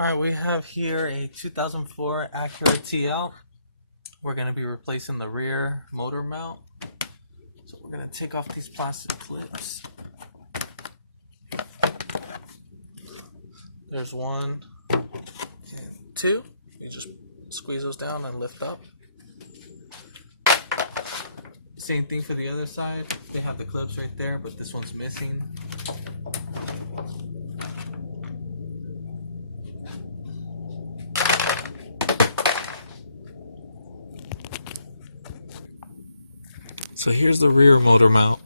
Alright, we have here a 2004 Acura TL. We're going to be replacing the rear motor mount. So we're going to take off these plastic clips. There's one and two. You just squeeze those down and lift up. Same thing for the other side. They have the clips right there, but this one's missing. So here's the rear motor mount.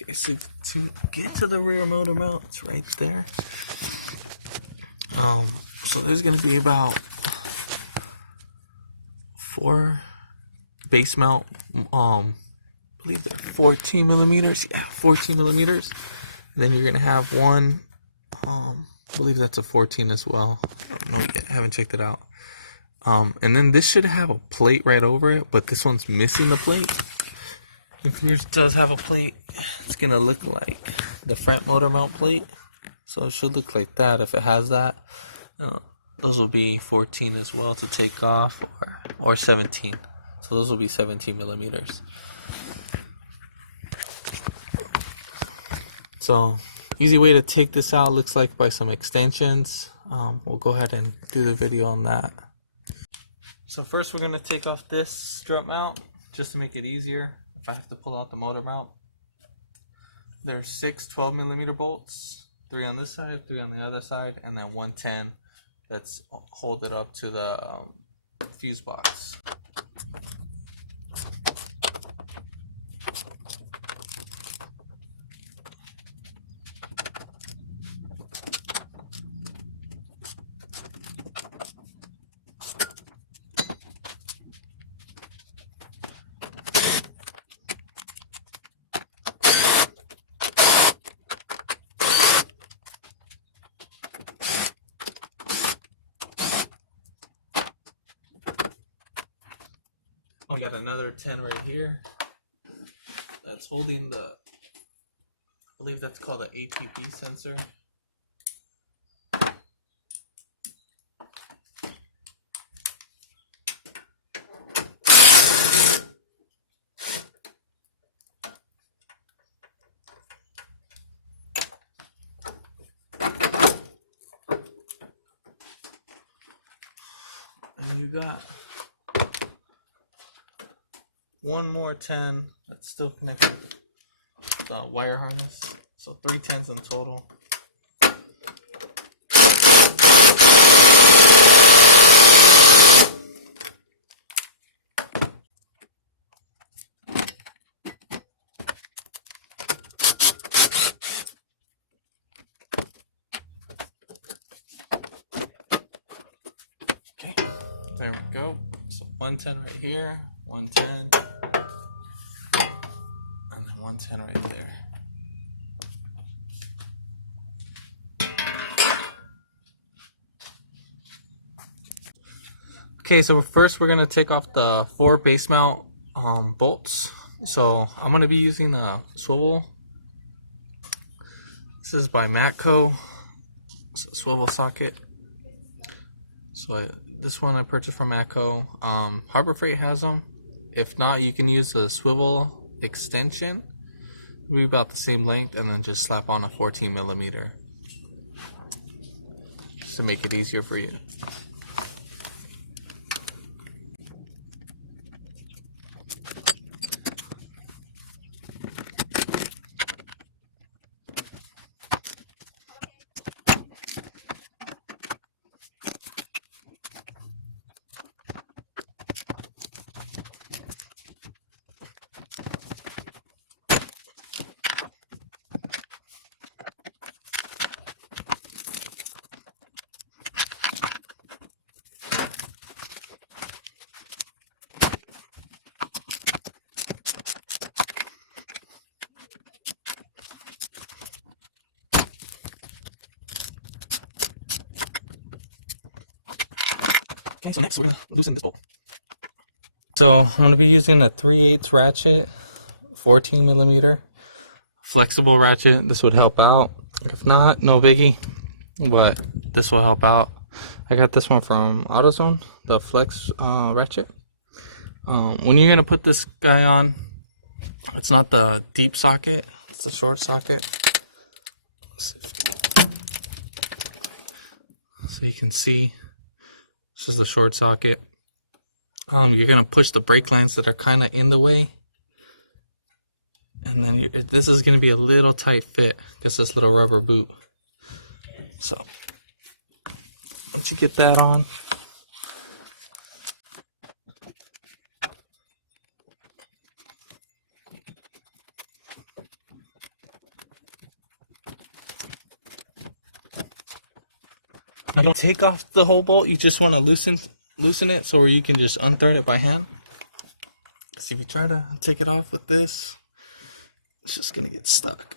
Okay, so to get to the rear motor mount, it's right there. So there's gonna be about 4 base mount. I believe they're 14 millimeters. Yeah, 14 millimeters. And then you're gonna have one. I believe that's a 14 as well. I haven't checked it out. And then this should have a plate right over it, but this one's missing the plate. If yours does have a plate, it's gonna look like the front motor mount plate. So it should look like that if it has that. Those will be 14 as well to take off, or 17. So those will be 17 millimeters. So easy way to take this out looks like by some extensions. We'll go ahead and do the video on that. So first we're going to take off this strut mount just to make it easier if I have to pull out the motor mount. There's 6 12 millimeter bolts, 3 on this side, 3 on the other side, and then 110 that's holded up to the fuse box. We got another 10 right here that's holding the, I believe that's called an APP sensor. And you got one more 10 that's still connected to the wire harness. So 3 10s in total. Okay, there we go. So 110 right here, 110. 110 right there. Okay, so first we're going to take off the 4 base mount bolts. So I'm going to be using a swivel. This is by Matco. It's a swivel socket. So this one I purchased from Matco. Harbor Freight has them. If not, you can use a swivel extension. It'll be about the same length, and then just slap on a 14 millimeter just to make it easier for you. Okay, so next we're going to loosen this bolt. So I'm going to be using a 3/8 ratchet, 14 millimeter. Flexible ratchet. This would help out. If not, no biggie. But this will help out. I got this one from AutoZone, the Flex ratchet. When you're gonna put this guy on, it's not the deep socket, it's the short socket. So you can see, this is the short socket. You're gonna push the brake lines that are kind of in the way, and then this is gonna be a little tight fit, just this little rubber boot. So once you get that on, you don't take off the whole bolt. You just want to loosen it so where you can just unthread it by hand. See, if you try to take it off with this, it's just gonna get stuck.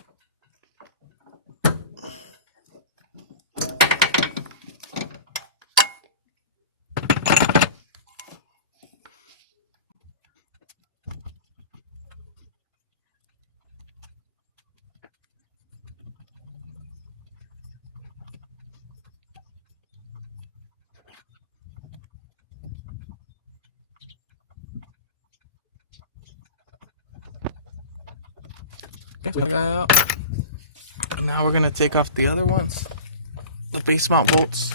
Okay, so out. And now we're gonna take off the other ones, the base mount bolts.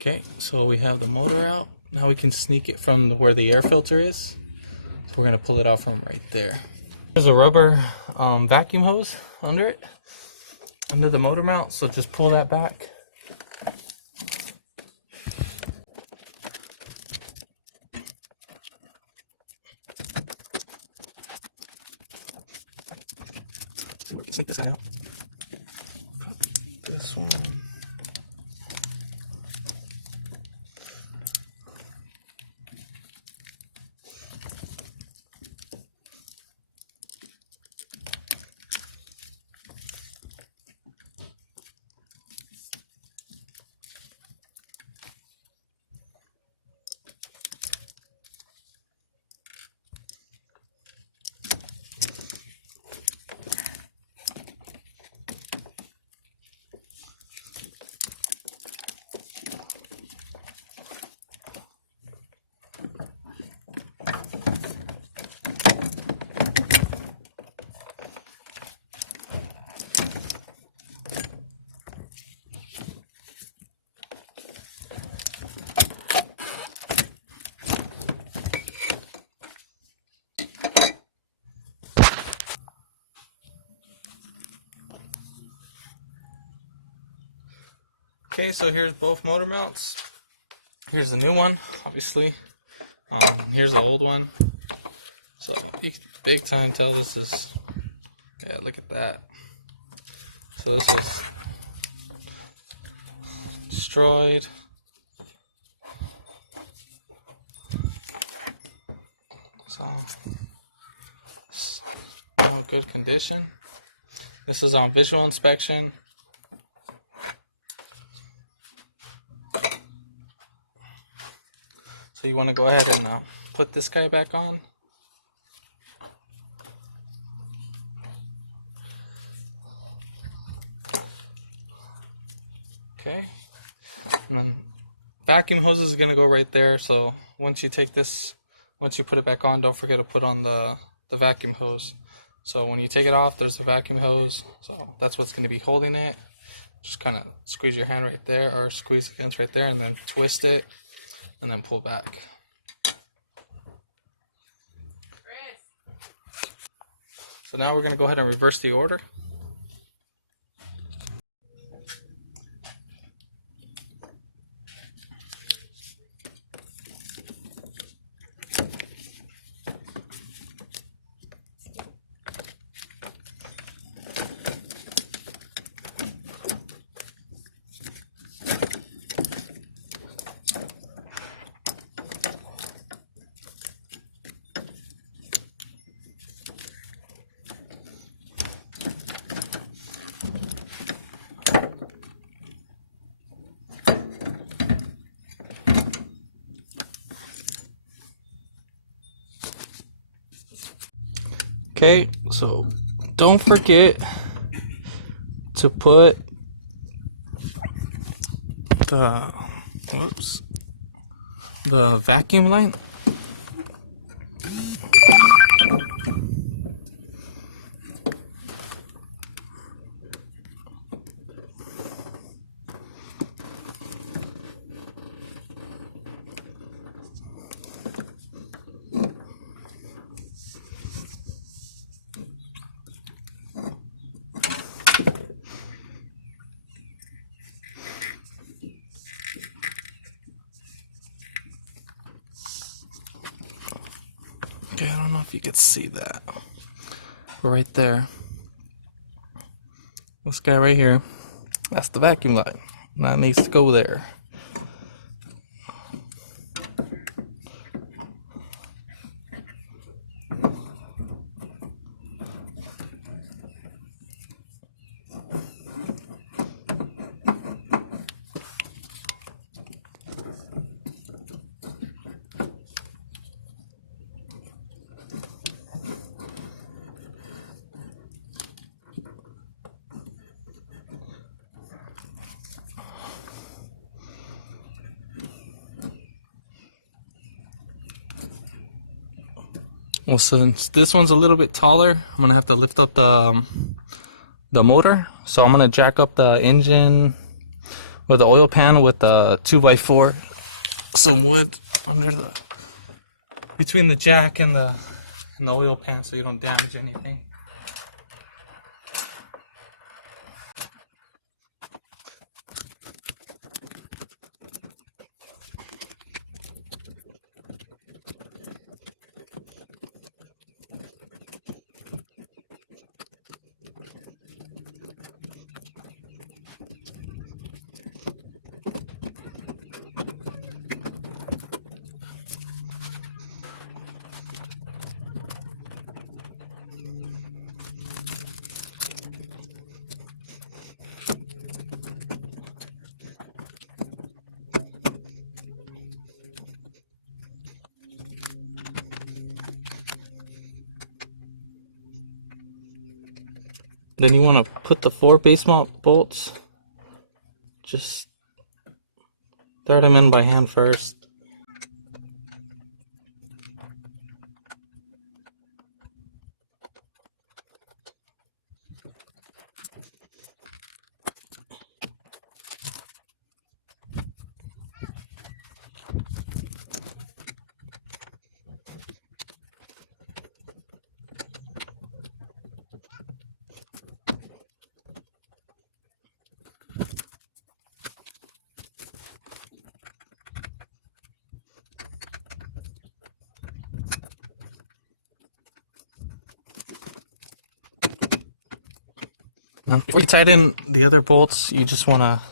Okay, so we have the motor out. Now we can sneak it from where the air filter is. So we're gonna pull it off from right there. There's a rubber vacuum hose under it, under the motor mount. So just pull that back. So we can sneak this out. Put this one. Okay, so here's both motor mounts. Here's the new one, obviously. Here's the old one. So you can big time tell this is, yeah, look at that. So this is destroyed. So it's no good condition. This is on visual inspection. So you want to go ahead and put this guy back on. Okay. And then vacuum hose is going to go right there. So once you take this, once you put it back on, don't forget to put on the vacuum hose. So when you take it off, there's a vacuum hose. So that's what's going to be holding it. Just kind of squeeze your hand right there, or squeeze against right there, and then twist it, and then pull back. So now we're going to go ahead and reverse the order. Okay, so don't forget to put the vacuum line. Okay, I don't know if you could see that. Right there. This guy right here. That's the vacuum line. That needs to go there. Well, since this one's a little bit taller, I'm gonna have to lift up the motor. So I'm gonna jack up the engine with the oil pan with the 2x4, some wood under between the jack and the oil pan, so you don't damage anything. Then you want to put the 4 base mount bolts, just thread them in by hand first. Now, before you tighten the other bolts, you just want to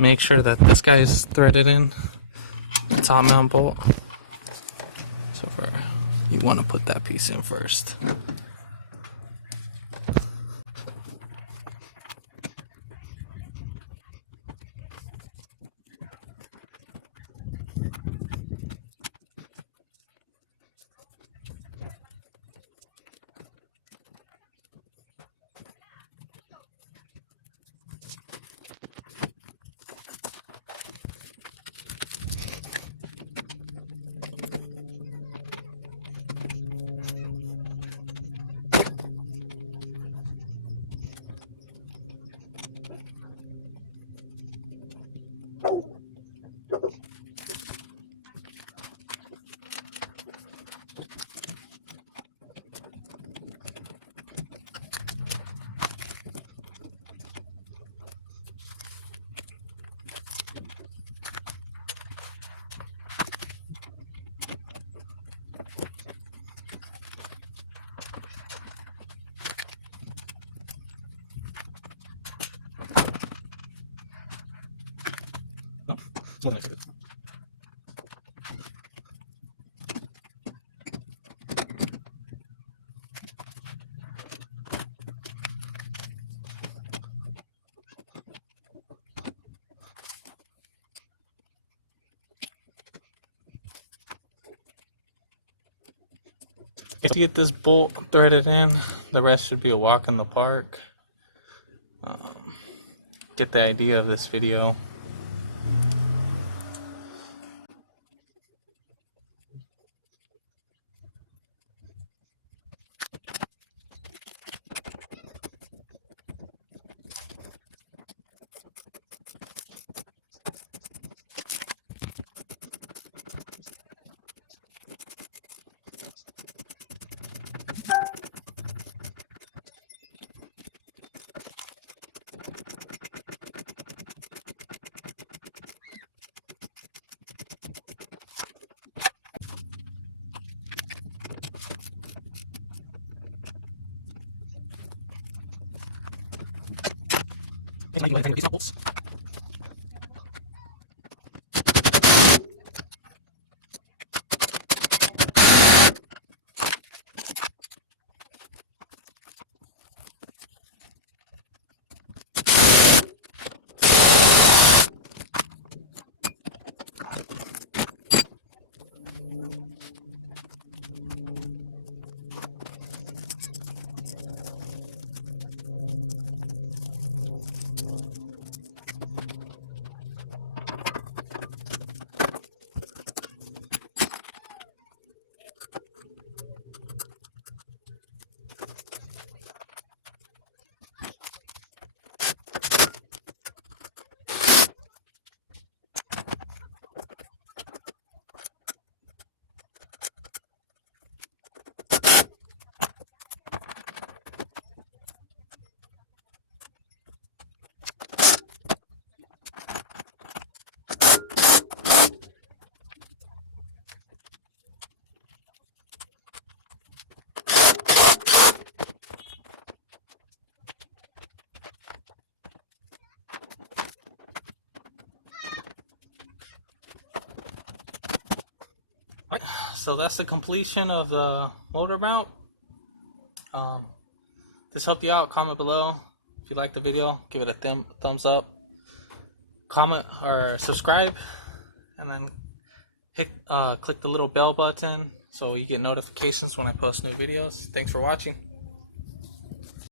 make sure that this guy is threaded in, the top mount bolt. So you want to put that piece in first. If you get this bolt threaded in, the rest should be a walk in the park. Get the idea of this video. So that's the completion of the motor mount. This helped you out. Comment below if you liked the video. Give it a thumbs up. Comment or subscribe, and then click the little bell button so you get notifications when I post new videos. Thanks for watching.